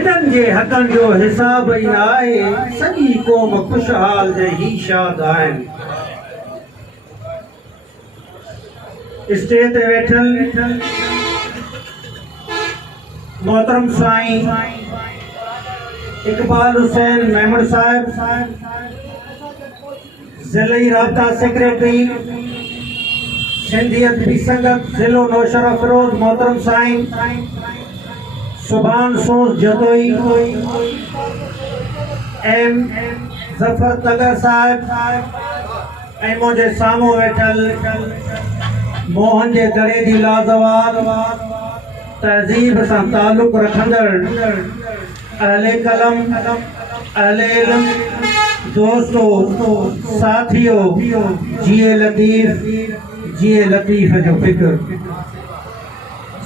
इन्हनि जे हक़नि जो हिसाब ई न आहे, सॼी क़ौम खुशहाल जे ही शाद आहिनि। स्टेज ते वेठल मोहतरम साईं इकबाल हुसैन मेमण साहिब, ज़िले राबता सेक्रेटरी सिंधियत बी संगत ज़िलो नौशहरा फिरोज मोहतरम साईं सुभान सोस जदोई, एम ज़फर तगर साहिब, ऐं मुंहिंजे साम्हूं वेठल मोहन जे दड़े जी लाज़वाब तहज़ीब सां तालुक़ रखंदड़ अहले कलम, अहले इल्म, दोस्तों, साथियों, जिए लतीफ़ जो फिक्र।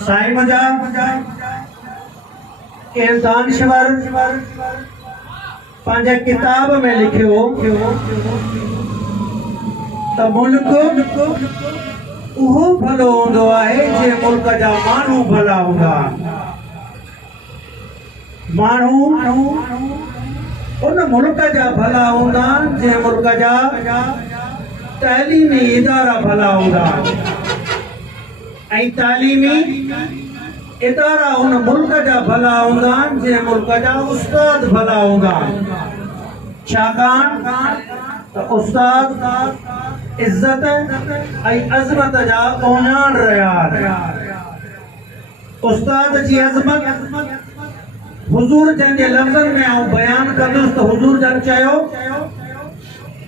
साईं मुंहिंजा के दानश्वर पंहिंजे किताब में लिखियो त मुल्क उहो भलो हूंदो आहे जे मुल्क जा माण्हू भला हूंदा। माण्हू उन मुल्क जा भला हूंदा जे मुल्क जा तालीमी इदारा भला हूंदा, ऐं तालीमी इदारा उन मुल्क जा भला हूंदा जे मुल्क जा उस्ताद भला हूंदा। छाकाणि त उस्ताद इज्जत ऐं अज़मत जा ओञाण रहिया आहिनि। उस्ताद जी अज़मत हुज़ूर जन जे लफ़्ज़नि में आउं बयान कंदुसि त हुज़ूर जन चयो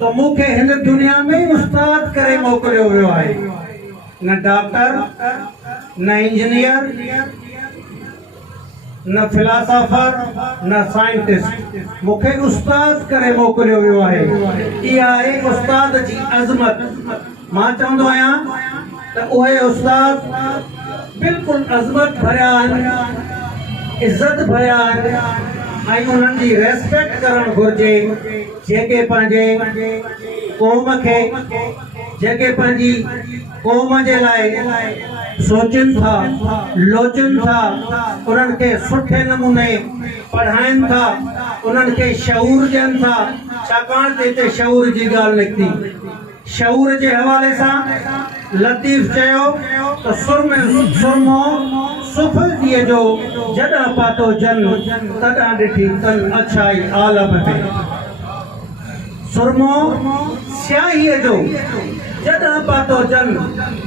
त मूंखे हिन दुनिया में उस्ताद करे मोकिलियो वियो आहे, न डॉक्टर, न इंजीनियर, न फिलासफर, न साइंटिस्ट, मूंखे उस्ताद करे मोकिलियो वियो आहे। इहा आहे उस्ताद जी अज़मत। मां चवंदो आहियां त उहे उस्ताद बिल्कुलु अज़मत भरिया आहिनि, इज़त भरिया आहिनि, ऐं उन्हनि जी रेस्पेक्ट करणु घुरिजे जेके पंहिंजे क़ौम खे, जेके पंहिंजी क़ौम जे लाइ सोचनि था, लोचनि था, उन्हनि खे सुठे नमूने पढ़ाइनि था, उन्हनि खे शऊर ॾियनि था। छाकाणि त हिते शऊर जी ॻाल्हि निकिती। शऊर जे हवाले सां लतीफ़ चयो त सुरमो सुफ़ीअ जो जॾहिं पातो जन तॾहिं ॾिठी तन अच्छाई आलम में। सुरमो स्याहीअ जो जॾहिं पातो जन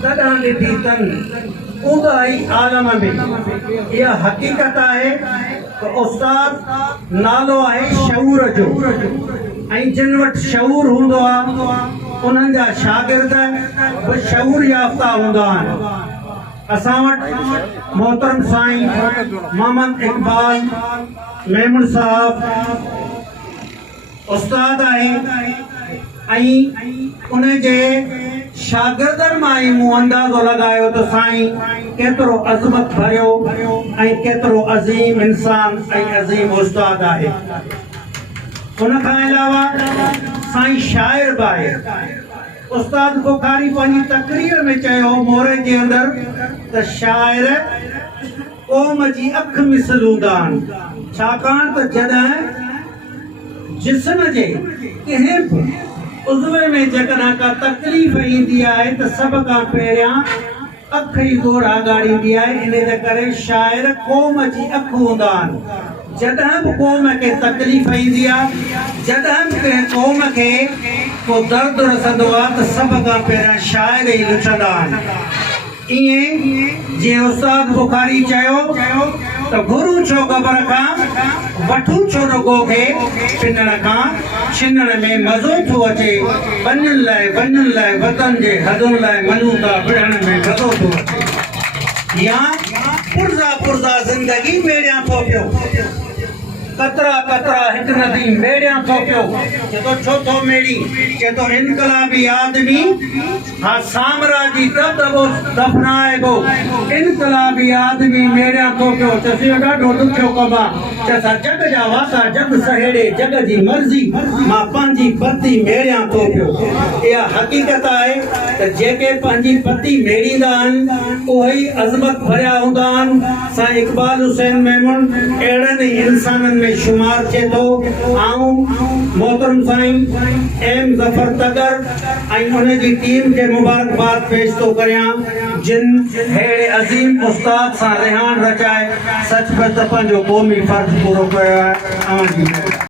तॾहिं ॾिठी तन ऊंदाई आलम में। इहा हक़ीक़त आहे त उस्ताद नालो आहे शऊर जो, ऐं जिन वटि शऊर हूंदो आहे उन्हनि जा शागिर्द बि शऊर याफ़्ता हूंदा आहिनि। असां वटि मोहतरम साईं मोहम्मद इकबाल मेमण साहब उस्ताद आहे, ऐं उन जे शागिर्दनि मां ई मूं अंदाज़ो लॻायो त साईं केतिरो अज़मत भरियो ऐं केतिरो अज़ीम इंसान ऐं अज़ीम उस्ताद आहे। उन खां अलावा साईं शाइर बि आहे। उस्ताद बुखारी पंहिंजी तक़रीर में चयो मोरे जे अंदरि त शाइर क़ौम जी अखि मिसल हूंदा आहिनि। छाकाणि त जॾहिं जिस्म जे कंहिं बि उज़्व में जेकॾहिं का तकलीफ़ ईंदी आहे त सभ खां पहिरियां अखि ई गोड़ आगाड़ींदी आहे। इन जे करे शाइर क़ौम जी अखि हूंदा आहिनि। जॾहिं बि क़ौम खे तकलीफ़ ईंदी आहे, जॾहिं बि कंहिं क़ौम खे को दर्द रसंदो आहे त सभ खां पहिरियां शाइर ई लुचंदा आहिनि। ईअं जीअं उस्ताद बुखारी चयो त गुरू छो क़बर खां वठूं छो रुॻो खे पिनण खां, छिनण में मज़ो थो अचे, वञनि लाइ वतन जे हदुनि लाइ मञूं था, विढ़ण में मज़ो थो अचे। या पुरज़ा पुरज़ा ज़िंदगी ॿेड़ियां थो पियो। कतरा कतरा हिक नदी मेड़िया थो पियो चए छो थो मेड़ी चए तो इनकलाबी आदमी हा साम्राजी दबदबो दफनाएगो इनकलाबी आदमी मेड़िया थो पियो चए ॾाढो ॾुखियो कमु आहे चए सा जग जा वासा जग सहेड़े जग जी मर्ज़ी मां पंहिंजी पति मेड़िया थो पियो इहा हक़ीक़त आहे त जेके पंहिंजी पति मेड़ींदा आहिनि उहे ई अज़मत भरिया हूंदा आहिनि साईं इक़बाल हुसैन मेमून अहिड़नि ई इंसाननि में शुमार थिए थो ऐं मोहतरम साईं एम ज़फर तगर ऐं उन जी टीम खे मुबारकबाद पेश थो करियां जिन अहिड़े अज़ीम उस्ताद सां रिहान रचाए सचुपचु पंहिंजो क़ौमी फ़र्ज़ पूरो कयो आहे।